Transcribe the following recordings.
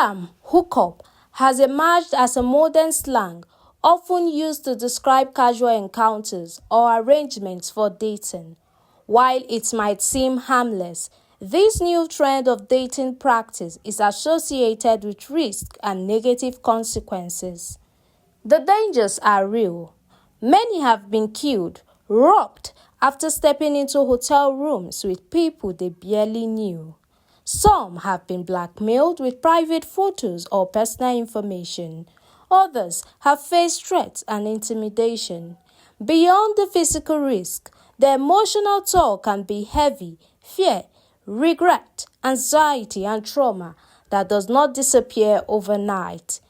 term hookup has emerged as a modern slang often used to describe casual encounters or arrangements for dating. While it might seem harmless, this new trend of dating practice is associated with risk and negative consequences. The dangers are real. Many have been killed, robbed after stepping into hotel rooms with people they barely knew. Some have been blackmailed with private photos or personal information. Others have faced threats and intimidation. Beyond the physical risk, the emotional toll can be heavy: fear, regret, anxiety, and trauma that does not disappear overnight.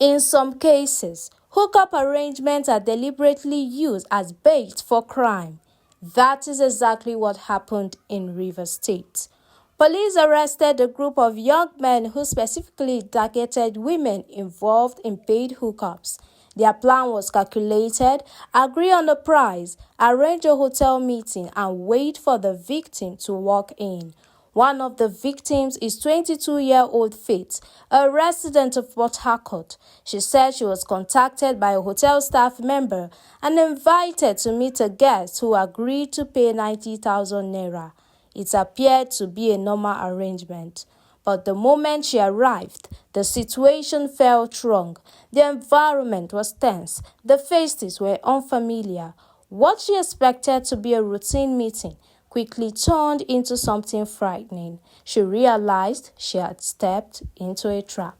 In some cases, hookup arrangements are deliberately used as bait for crime. That is exactly what happened in Rivers State. Police arrested a group of young men who specifically targeted women involved in paid hookups. Their plan was calculated: agree on the price, arrange a hotel meeting, and wait for the victim to walk in. One of the victims is 22-year-old Faith, a resident of Port Harcourt. She said she was contacted by a hotel staff member and invited to meet a guest who agreed to pay 90,000 naira. It appeared to be a normal arrangement. But the moment she arrived, the situation felt wrong. The environment was tense. The faces were unfamiliar. What she expected to be a routine meeting quickly turned into something frightening. She realized she had stepped into a trap.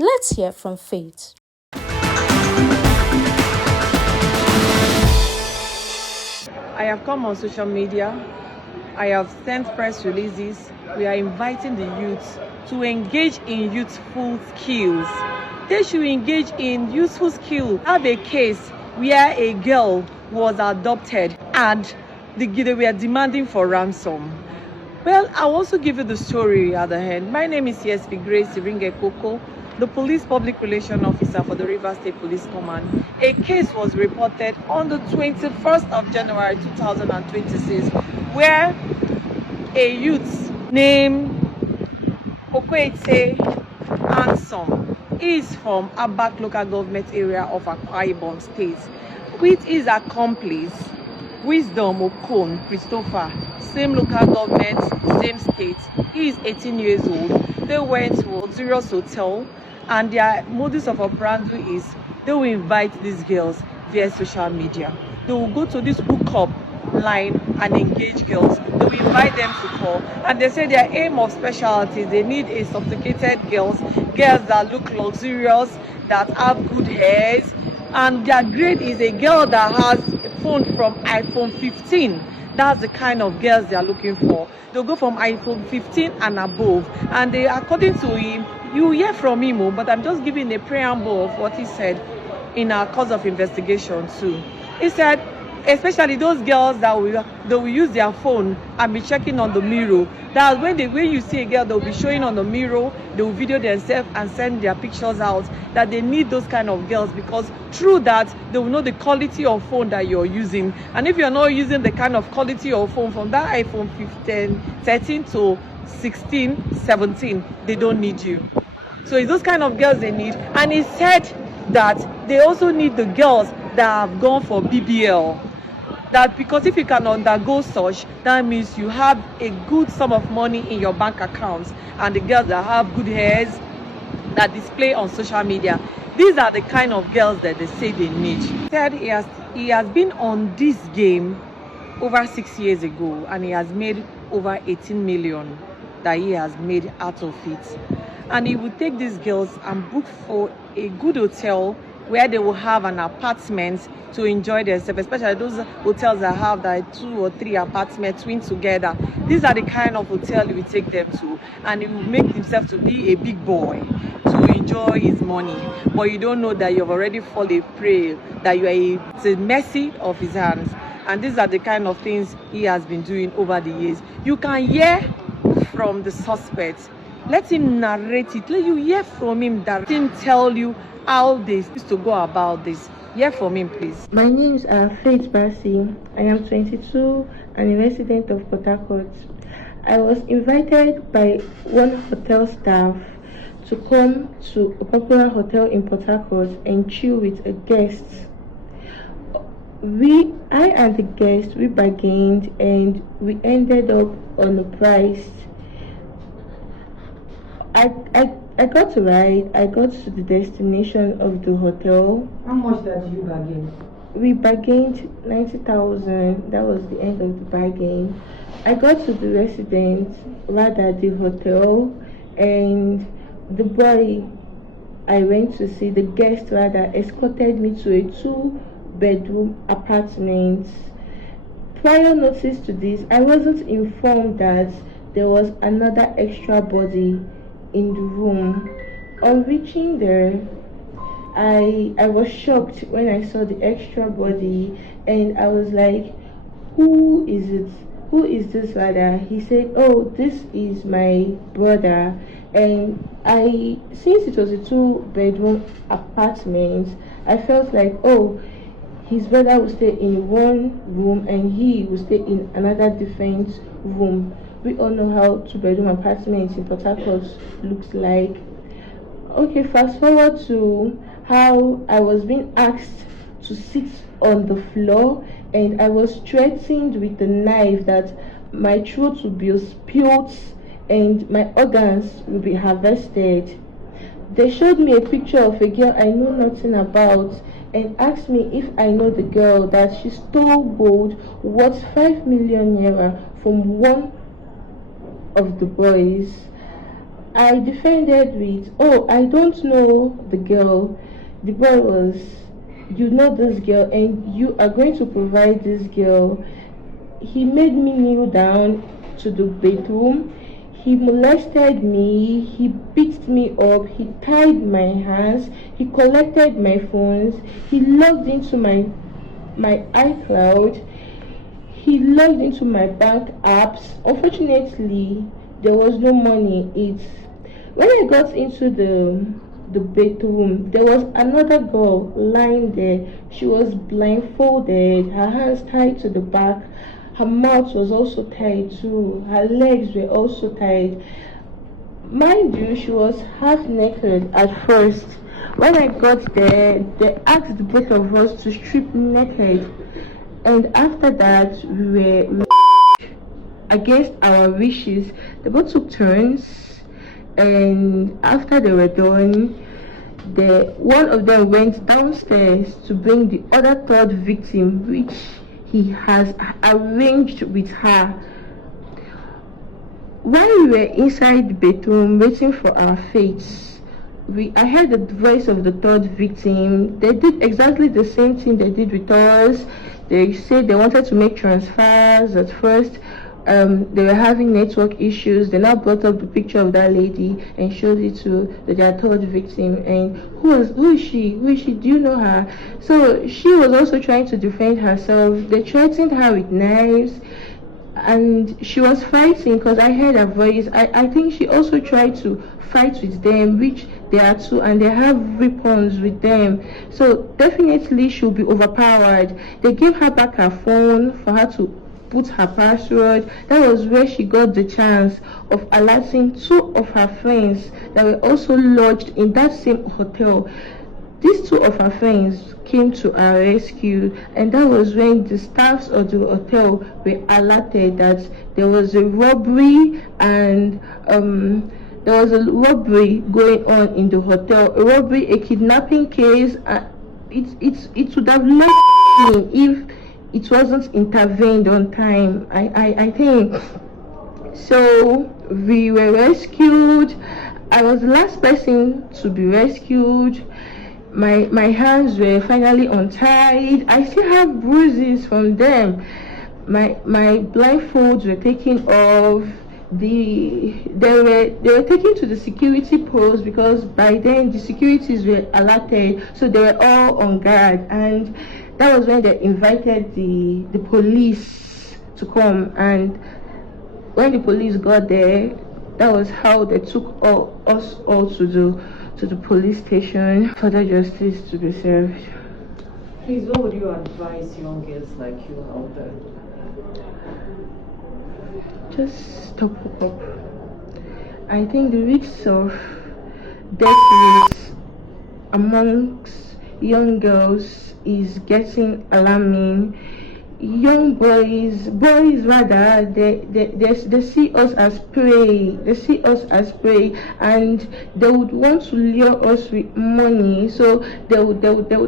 Let's hear from Faith. I have come on social media. I have sent press releases. We are inviting the youth to engage in youthful skills. They should engage in useful skills. I have a case where a girl was adopted and they were demanding for ransom. Well, I'll also give you the story at the end. My name is CSP Grace Iringe Koko, the Police Public Relations Officer for the Rivers State Police Command. A case was reported on the 21st of January 2026 where a youth named Okwete Ansom is from Abak local government area of Akwa Ibom State with his accomplice Wisdom Okon Christopher, same local government, same state. He is 18 years old. They went to a luxurious hotel and their modus of operandi is they will invite these girls via social media. They will go to this hookup line and engage girls. They will invite them to call and they say their aim of specialty, they need a sophisticated girls that look luxurious, that have good hairs, and their grade is a girl that has a phone from iPhone 15. That's the kind of girls they are looking for. They'll go from iPhone 15 and above. And they, according to him, you hear from him, but I'm just giving a preamble of what he said in our course of investigation too. He said, especially those girls that will use their phone and be checking on the mirror. That when you see a girl, they'll be showing on the mirror, they will video themselves and send their pictures out. That they need those kind of girls because through that they will know the quality of phone that you're using. And if you're not using the kind of quality of phone from that iPhone 15, 13 to 16, 17, they don't need you. So it's those kind of girls they need. And he said that they also need the girls that have gone for BBL. That because if you can undergo such, that means you have a good sum of money in your bank accounts, and the girls that have good hairs that display on social media, these are the kind of girls that they say they need. He said he has been on this game over 6 years ago and he has made over 18 million that he has made out of it. And he will take these girls and book for a good hotel where they will have an apartment to enjoy themselves, especially those hotels that have like 2 or 3 apartments twin together. These are the kind of hotel he will take them to, and he will make himself to be a big boy to enjoy his money. But you don't know that you've already fallen prey, that you are at the mercy of his hands. And these are the kind of things he has been doing over the years. You can hear from the suspect. Let him narrate it. Let you hear from him, that him tell you how they used to go about this. Hear from him, please. My name is Faith Basi. I am 22 and a resident of Port Harcourt. I was invited by one hotel staff to come to a popular hotel in Port Harcourt and chill with a guest. I and the guest, we bargained and we ended up on a price. I got to ride. I got to the destination of the hotel. How much did you bargain? We bargained 90,000. That was the end of the bargain. I got to the residence, rather the hotel, and the boy I went to see, the guest rather, escorted me to a 2-bedroom apartment. Prior notice to this, I wasn't informed that there was another extra body in the room. On reaching there, I was shocked when I saw the extra body, and I was like, who is it? Who is this rather? He said, oh, this is my brother. And since it was a 2-bedroom apartment, I felt like, oh, his brother would stay in one room and he would stay in another different room. We all know how 2-bedroom apartments in Port Harcourt looks like. Okay, fast forward to how I was being asked to sit on the floor, and I was threatened with a knife that my throat would be split and my organs will be harvested. They showed me a picture of a girl I know nothing about and asked me if I know the girl that she stole gold worth 5 million naira from one of the boys. I defended with, oh, I don't know the girl. The boy was, you know this girl and you are going to provide this girl. He made me kneel down to the bedroom. He molested me, he beat me up, he tied my hands, he collected my phones, he logged into my iCloud, he logged into my bank apps. Unfortunately, there was no money. When I got into the bedroom, there was another girl lying there. She was blindfolded, her hands tied to the back. Her mouth was also tied too. Her legs were also tied. Mind you, she was half naked at first. When I got there, they asked both of us to strip naked. And after that, we were against our wishes. They both took turns. And after they were done, one of them went downstairs to bring the other third victim, which he has arranged with her. While we were inside the bedroom waiting for our fates, I heard the voice of the third victim. They did exactly the same thing they did with us. They said they wanted to make transfers at first. They were having network issues. They now brought up the picture of that lady and showed it to their third victim. And who is she? Who is she? Do you know her? So she was also trying to defend herself. They threatened her with knives, and she was fighting because I heard her voice. I think she also tried to fight with them, which they are two, and they have weapons with them. So definitely she'll be overpowered. They gave her back her phone for her to put her password. That was where she got the chance of alerting 2 of her friends that were also lodged in that same hotel. These 2 of her friends came to our rescue, and that was when the staffs of the hotel were alerted that there was a robbery, and there was a robbery going on in the hotel. A robbery, a kidnapping case. It would have lost me if it wasn't intervened on time. I think so. We were rescued. I was the last person to be rescued. My hands were finally untied. I still have bruises from them. My blindfolds were taken off. They were taken to the security post because by then the securities were alerted, so they were all on guard. And that was when they invited the police to come. And when the police got there, that was how they took us all to the police station for the justice to be served. Please, what would you advise young girls like you out there? Just stop Hookup. I think the risks of death rates amongst young girls is getting alarming. Young boys rather, they see us as prey. They see us as prey, and they would want to lure us with money. So they would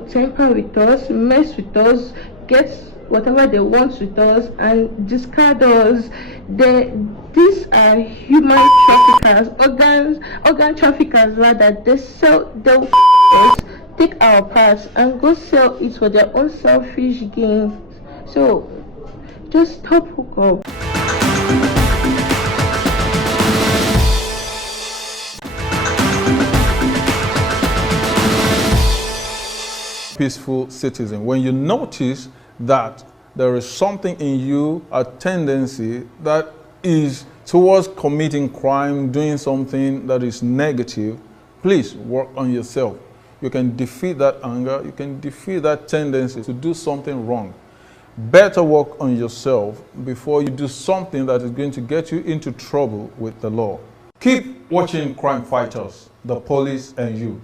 tamper with us, mess with us, get whatever they want with us, and discard us. These are human traffickers, organ traffickers rather. They'll us, take our parts, and go sell it for their own selfish gain. So just stop hookup. Peaceful citizen. When you notice that there is something in you, a tendency that is towards committing crime, doing something that is negative, please work on yourself. You can defeat that anger, you can defeat that tendency to do something wrong. Better work on yourself before you do something that is going to get you into trouble with the law. Keep watching Crime Fighters, the police and you.